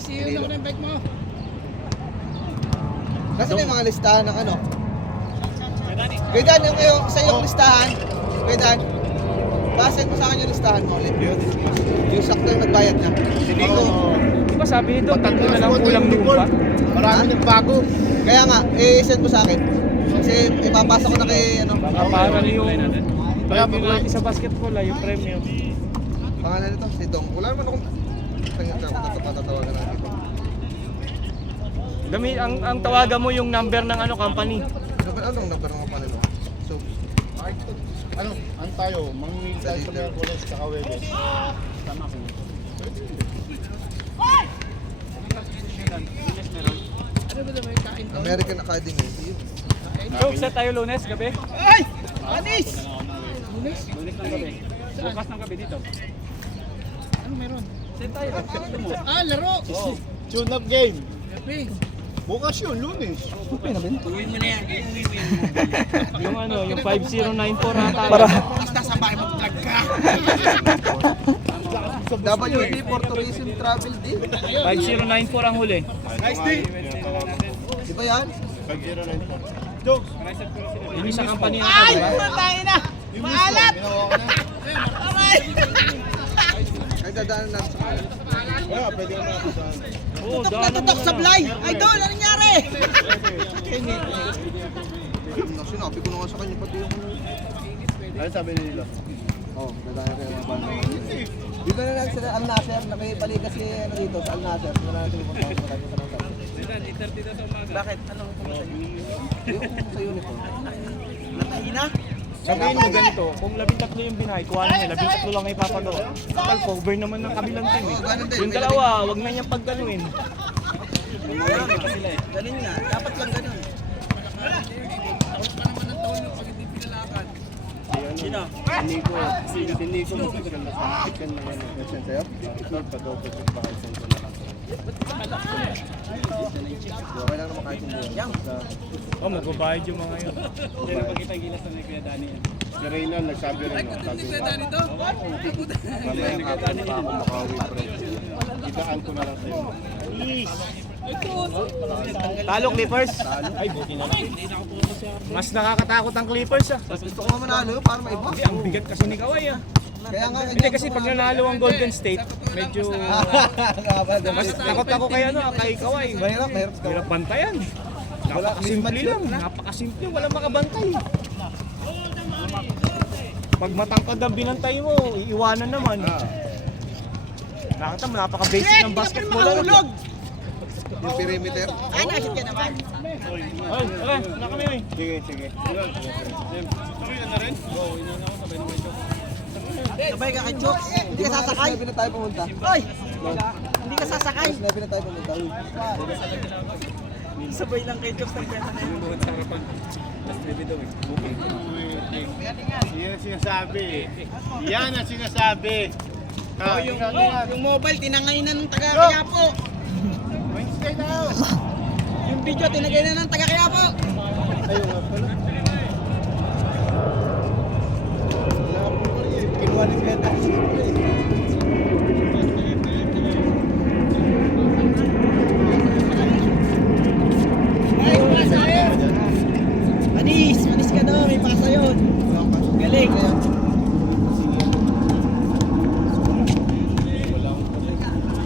Lunes, iyon ako ng bike mo. Kasi may mga listahan ng ano. Kuya Dan, yung sa iyong listahan, Kuya Dan, basahin mo sa akin yung listahan mo ulit. Yung sakto yung nagbayad na. Hindi ko. Di ba sabi nito, tatlo na lang kulang lupa? Marami nagbago. Kaya nga, i-send mo sa akin. Kasi ipapasa ko na kay ano. Baka parang yung premium natin sa basketball, yung premium. Pangalan nito, si Dong. Wala naman akong tatawagan natin. Ang tawagan mo yung number ng ano company. Anong number ng kapalin mo? So, Ano tayo? Mangingin tayo sa Merkules sa Kawebes. Tama ko. Ano ba naman yung kain ko? American Academy. So, set tayo Lunes, gabi? Ay! Anis! Lunes? Lunes ng gabi. Bukas ng gabi dito. Ano meron? Set tayo. Ah, laro! Tune up game. Gabi. Bukas yun, Lunes. Yung ano, yung 5094 ata. Basta sabay mo vlog ka. WD for Tourism Travel D. 5094 ang huli. Nice day. Di ba yan? 509. Jokes. Yung isa company na Ay! ito. Matay na! Maalat! Ginawa ko na. Aray! Ay, dadaanan natin sa kanila. Kaya, pwede ko makapasahan. Oo, Tutok na tutok sa blay! Idol! Ano nangyari? Sinabi ko na nga sa kanya pati yung ano. Ano sabi nila? Oh, dadaanan kayo mga banda. Dito na lang sa Al Nasser, nakipali kasi ano dito sa Al Nasser. Wala natin pupunta ako sa kanila. Bakit? Anong pumunta? Yung sa uniform. Natahina? Sabihin mo ganito, kung 13 yung binahay, kuha na 13 lang ay papagawa. Total cover naman ng kabilang team eh. Yung dalawa, wag na niyang pagganuin. Ganun nga. Dapat lang ganun. Sino? Nico maganda sa chicken na yan. Yan sa'yo? Ignore pa daw, pwede pa kayo sa na lang. Okay lang naman kahit hindi. Oh, magbabayad yung mga yun. Si Reynan, nagsabi rin. Sabi ko, mamaya nga pa ako makawi, pre. Idaan ko na lang sa'yo. Talo Clippers? Ay, buti na lang. Mas nakakatakot ang Clippers ah. Gusto ko nga manalo yun para maiba. Ang bigat kasi ni Kawhi ah. Kaya nga, Hindi kasi pag nanalo ang Golden State, medyo mas takot ako kay ano, kay Kawhi. Mahirap. Hirap bantayan. Napakasimple lang, napakasimple, walang makabantay. Pag matangkad ang binantay mo, iiwanan naman. Nakita mo, napaka-basic ng basketball. Yung perimeter. Ay, nakit ka naman. Ay, na kami oy. Sige. Sabay ka kay Chooks. Hindi ka sasakay. Mas na tayo pumunta. Oy! Hindi ka sasakay. Mas na tayo pumunta. Uy. Sabay lang kay Chooks ng piyesa na yun. Yan ang sinasabi. Yan ang sinasabi. Yung mobile, tinangay na ng taga-Quiapo. Wednesday daw. Yung video, tinagay na ng taga-Quiapo. Ayun nga pala. Kinuha ni Beta. Manis ka daw, may pasa yun. Galing.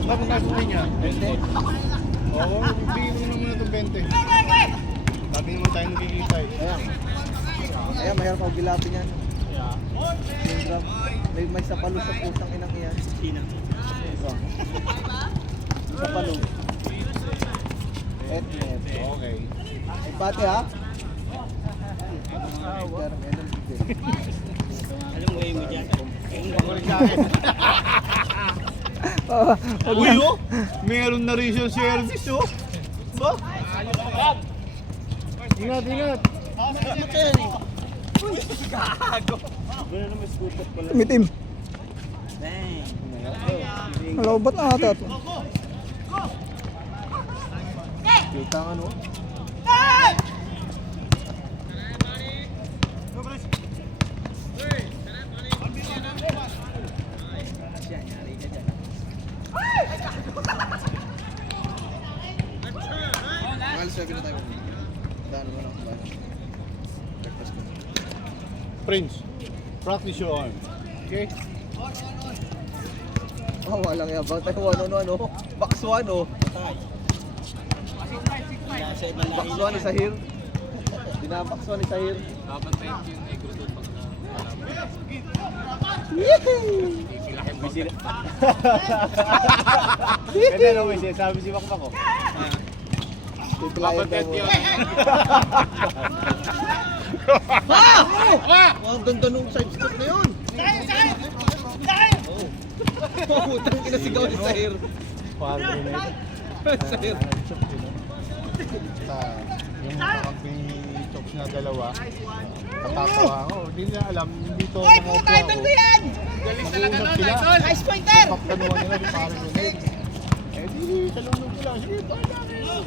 Bakit kaso niya? 20? Oo, bigyan mo naman ito 20. Sabi naman tayo nagkikita eh. Ayan, mahirap ako gilapin yan. May sapalo sa pusang inang iyan. Sino? Ito. Sapalo. Etnet. Okay. Ay pati ha? Alam mo yung media? Pakulit sa akin. Uy oh! Meron na rin siyang service oh! Ba? Ingat! Ano kaya yan eh? Gago! Mitim. Dang. Malaubat na ata ito. Kita nga no? Prince, practice your arm. Okay? Oh, walang yabang tayo. Ano. Box 1, oh. Box 1 ni Sahir. Binabox 1 ni Sahir. Ganda no, may sabi si Makmak ko. Kapatid yun. Ang ganda nung side step na yun. Oh, putang kinasigaw ni Sahir. Parang yun. Sahir. Yung kakamping chops na dalawa, katatawa ako. Hindi nila alam, dito umupo ako. Galing talaga nun, Tyson! Ice pointer! Paptanuan nila yung parang lunod. Eh di, talunod ko lang. Sige, bala kayo.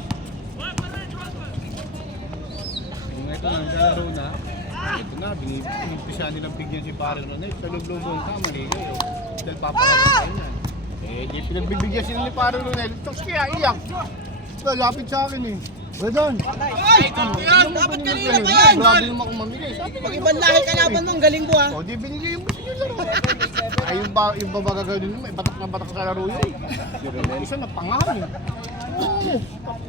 Kung ito na, naglalaro na, ito na, binipisa nilang bigyan si parang lunod. Sa loob-loobong ka, mali kayo. Dahil papakalap kayo yan. Eh, di pinagbibigyan sila ni parang lunod. Chops kaya iyak. Lapit sa akin eh. Wedon! Dapat kanina pa yan! Grabe naman akong mamigay. Sabi Pag ibang lahi kalaban mo, ang galing ko ha. o, di binigay yung gusto nyo laro. Ay, yung babaga gano'n yun, may batak na batak sa laro yun. Yung isa na pangahan eh.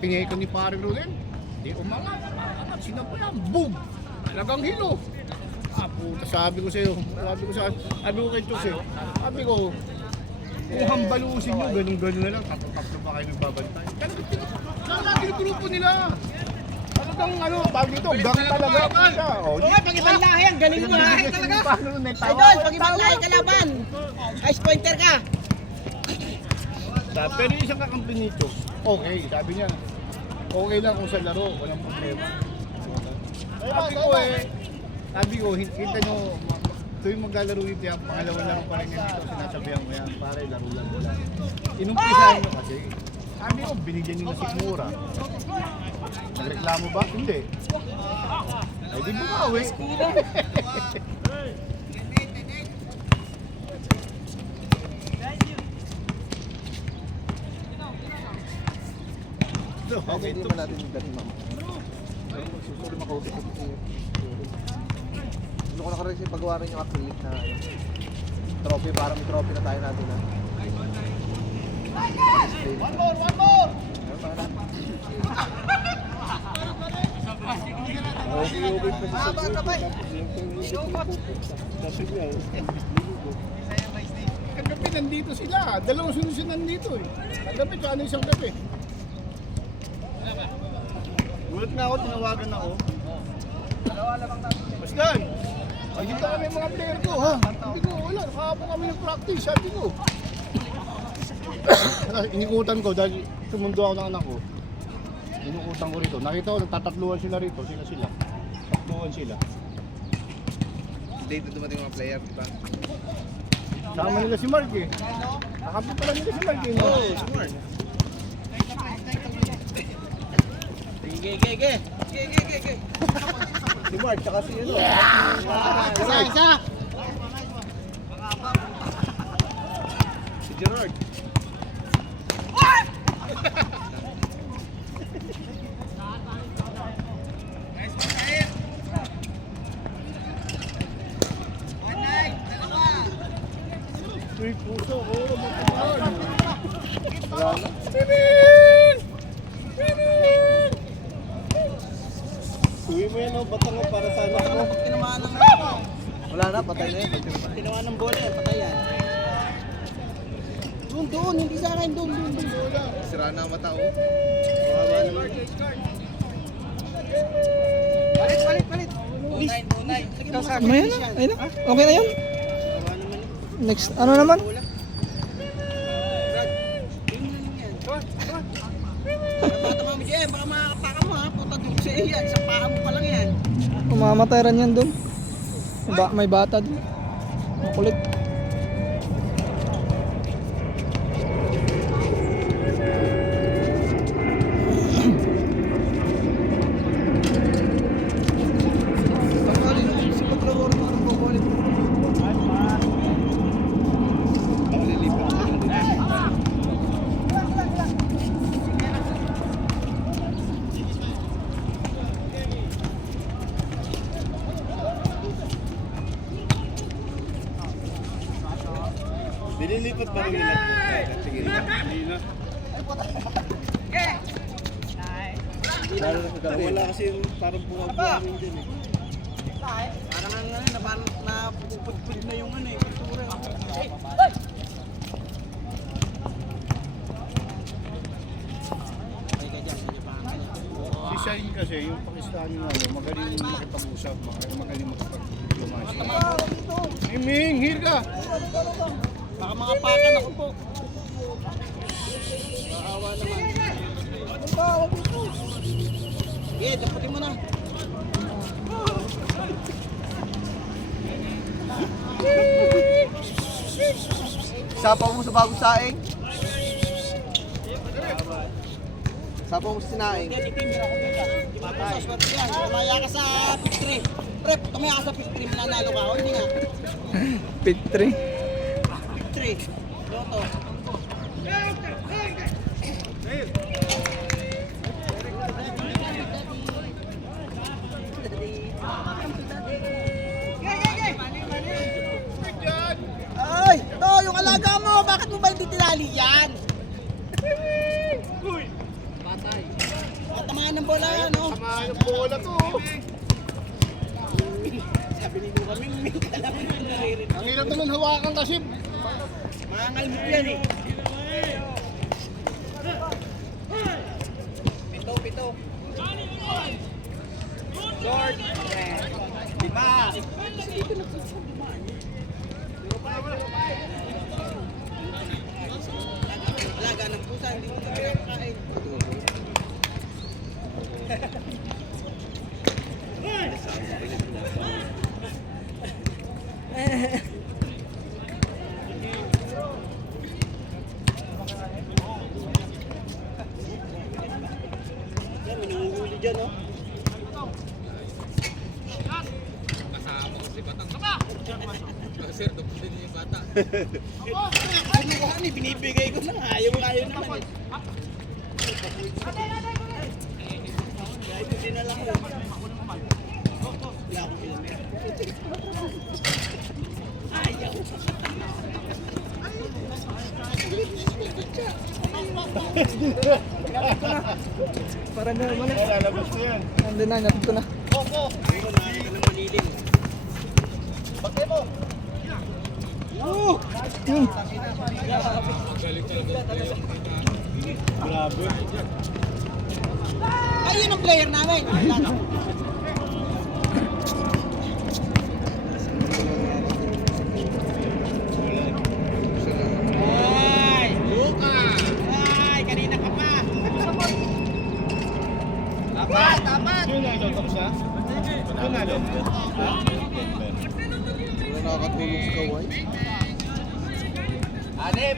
Pingay ko ni Pare Rulen. Di umangat. Sinapo yan. Boom! Talagang hilo. Puta, sabi ko sa'yo. Sabi ko kay Chus eh. Sabi ko, kung hambalusin nyo, ganun-ganun na lang. Tatlo pa kayo nagbabantay. Talagang yung grupo nila. Talagang tawag dito, gang talaga po siya. Oo nga, pag ibang lahi, ang galing mo ha. Idol, Pag ibang lahi kalaban, ice pointer ka. Pero yung isang kakampi nito, okay, sabi niya, okay lang kung sa laro, walang problema. Sabi ko, hinta nyo, tuwing maglalaro dito yan, pangalawang laro pa rin yan dito, sinasabihan mo yan, pare, laro lang wala. Inumpisahan nyo kasi, sabi ko, binigyan nyo na si Mura. Nagreklamo ba? Hindi. Eh di bumawi. Okay, hindi naman natin yung galing, ma'am. Susunod makausap ko dito. Gusto ko na kasi pagawa rin yung acrylic na trophy, para may trophy na tayo natin. One more! Okay pa sa kagabi nandito sila. Dalawang sunod nandito eh. Kagabi tsaka isang gabi. Gulat na ako, tinawagan ako. Basdan! Ay, dito kami mga player ko ha. Hindi ko, wala. Nakahapon kami ng practice. Sabi ko. Inikutan ko dahil sumundo ako ng anak ko. Inukutan ko rito. Nakita ko, nagtatatluan sila rito. Sila. Tatluan sila. Dito dumating mga player, di ba? Sama nila si Mark eh. Nakapi pala nila si Mark eh. Oh, smart. Gege. Si Mark, tsaka si ano. Isa. Si Gerard. Uy, puso. Oo, matagal. Wala na. Uwi mo yan o, batang mo para sa anak mo. Tinamaan ng Wala na, patay na yun. tinamaan ng bola yan, patay yan. Doon, hindi sa akin, doon. Sira na ang mata, oh. Palit. Tunay. Ano yan? Ayun na? Okay na yun? Next, ano naman? Bata mo dyan, baka makakapaka mo ha. Puta doon sa iya, isang paa mo pa lang yan. Mamataran yan dun. May bata dun. Makulit. Ililipat pa rin nila. Sige na. Wala kasi yung parang buwag-buwag rin dyan eh. Parang ang ano, napupudpud na yung ano eh, pintura. Si Shine kasi, yung Pakistani na ano, magaling makipag-usap, magaling makipag-lumasyon. Ming, here ka! Baka mga pakan ako po. Maawa naman. Sige, daputin mo na. Sapaw mo sa bagong saing. Sapaw mo sa sinaing. Hindi, titimira ko dito. Sa swerte yan. Tumaya ka sa 53. Pre, tumaya ka sa 53. Mananalo ka. O, hindi nga. Pit 3. 53. Loto. Ay! Ito, yung alaga mo! Bakit mo ba hindi tinali yan? Patay. Matamaan ng bola yan, no? Samahan yung bola to. Sabi ni Luka, ming ka lang yung naririnig. Ang ilang naman hawakan kasi. Mangangalmot yan eh. Pito. Short. Lima. Alaga ng pusa, hindi mo ito pinapakain. Yan, may nanguhuli dyan, no? Ano, binibigay ko na. Ayaw naman eh. Kaya ito din na lang. Wala akong filmer. Ayaw. Para na naman. Lalabas na yan. Nandun na, natin na. Ayun, nakakita ng malilim. Bakit mo? Grabe. Ay, yun ang player namin. Ay! Luka! Ay, kanina ka pa. Tapat! Sino na ito? Tapos na? Sino na ito? Wala nakakatulog sa kaway. Adep!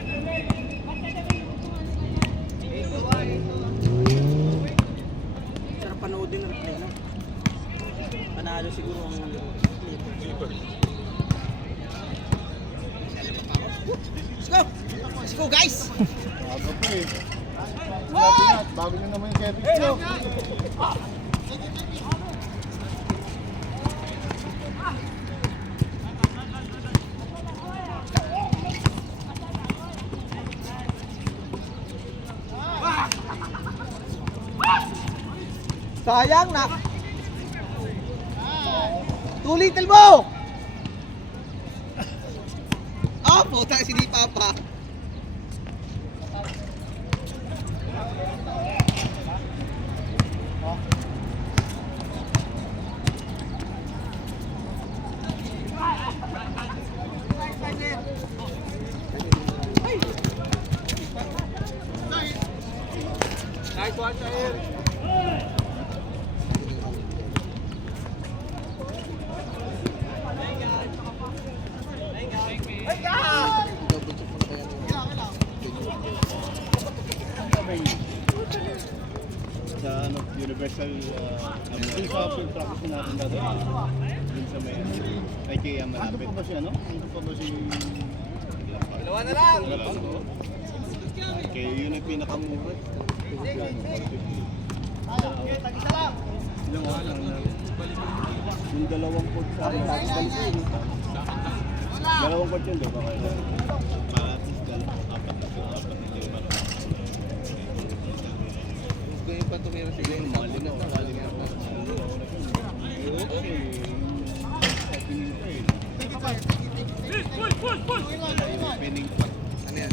Sarap panoodin ng play, no? Panalo siguro ang Clippers. Let's go! Let's go, guys! Bago pa eh. Lahat, bago nyo naman yung Kevin nyo. Sayang na. Too little mo! Oh, puta si di Papa. Nice one, Tahir. Sa ano, Universal, yung sa full practice natin dati. Dun sa may, kay Kaya malapit. Ano pa ba si ano? Ano pa ba si... Dalawa na lang. Kaya yun ang pinakamura. Ilang oras lang na. Yung dalawang court sa akin. Dalawang court yun, di ba? Kaya Ganyan pa tumira si Glenn. Nabunat na. Galing na. Ano yan?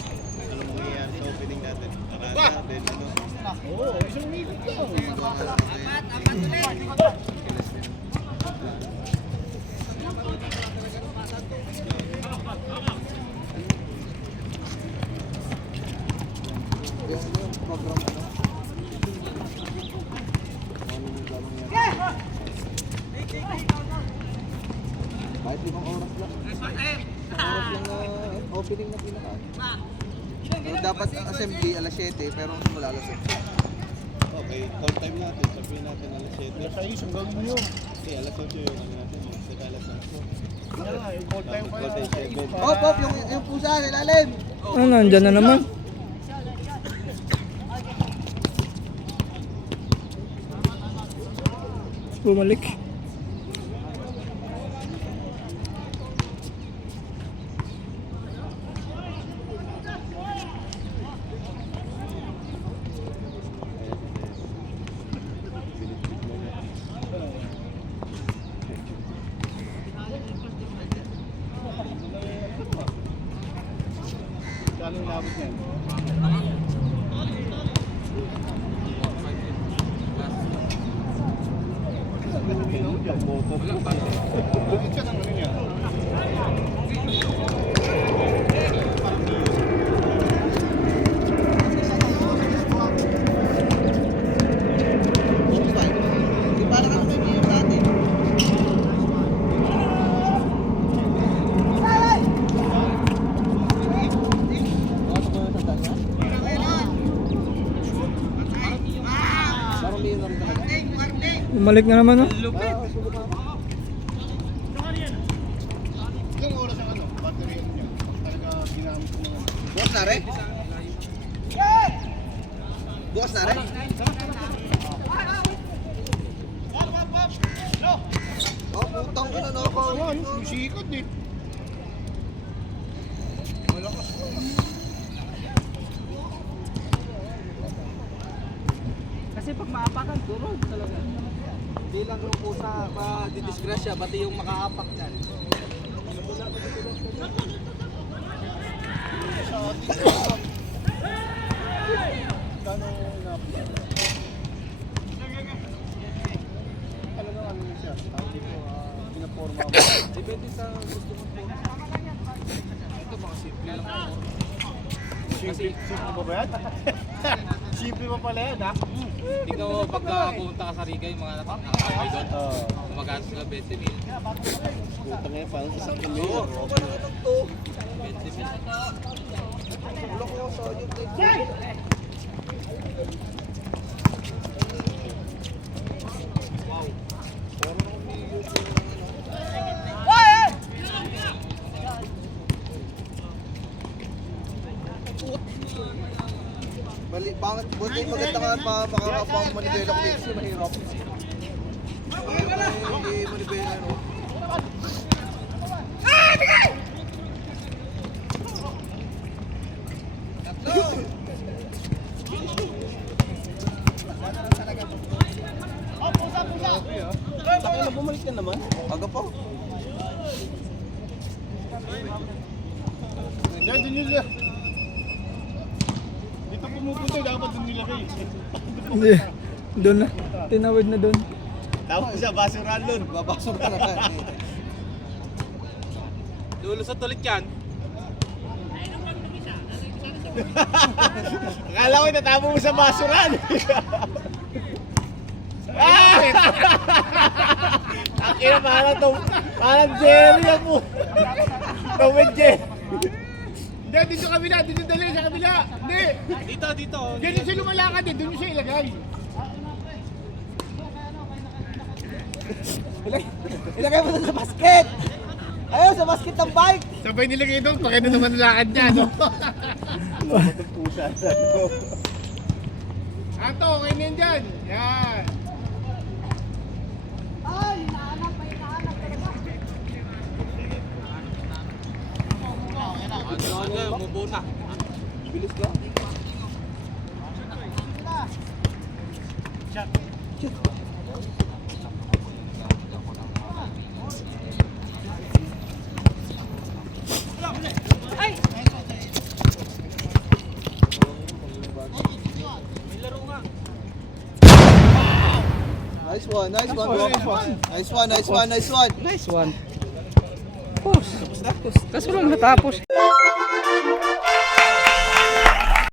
Oo, isang minute lang. Yung program ano? Kahit 5 oras lang. 5 oras lang na opening na pinaka. Pero dapat assembly alas 7 pero ang simula alas 8. Okay, call time natin. Sabihin natin alas 7. Alas 6, ang gawin nyo. Okay, alas 8 yun. Ano natin? Saka alas 8. Kaya nga, yung call time Call time 7. Hop, hop, yung pusa, nilalim! Ah, nandyan na naman. Bumalik. Galing labot yan. Bakit siya ng ano niya? Di parang ano may biyong dati. Parang biyong na rin talaga. Bumalik na naman, oh. Ilang oras ang ano? Battery niya. Talaga ginamit ko ng ano. Bukas na rin? Bukas na rin? Oh, putang ka na ako. Yan, sikot eh. Malakas ko. Kasi pag maapakan, durog talaga. Hindi lang yung pusa madidisgrasya, pati yung makaapak yan. Talagang ano yun siya. Tawag dito, pinaporma ako. Depende sa gusto mo po. Ito mga simple lang ako. Simple ba yan? Simple pa pala yan, ha? Ikaw, pagka pumunta ka sa Riga, yung mga nakakabay doon, gumagastos sila 20 mil. Putang ngayon, parang isang Oo, kilo. ano lang to? 20 mil. Ulo ko sa yung plate. Bali, bakit? Buti maganda nga pa makakapang manibela ko kasi mahirap. Hindi manibela, no? Taka na bumalik ka naman. Aga pa. Hindi, dun yun siya. Dito pumupunta, dapat dun nilagay. Hindi. Doon na. Tinawid na doon. Tawag siya, basuran doon. Babasok ka na. Lulusot ulit yan. Akala ko natabo mo sa basuran. Akira parang Jerry yan mo. Tom and Jerry. Hindi, dito sa kabila, dito dali sa kabila. Hindi, Dito. ganyan siya lumalakad eh, dun siya ilagay. Ilagay mo sa basket! Ayun, sa basket ng bike! Sabay nilagay doon, pag ano naman lakad niya, no? Pusa. Ato, okay na yan dyan. Yan. Ano, umubo na. Nice one, nice one, bro. Nice one, nice one, nice one. Nice one. Tapos. Kaso lang natapos.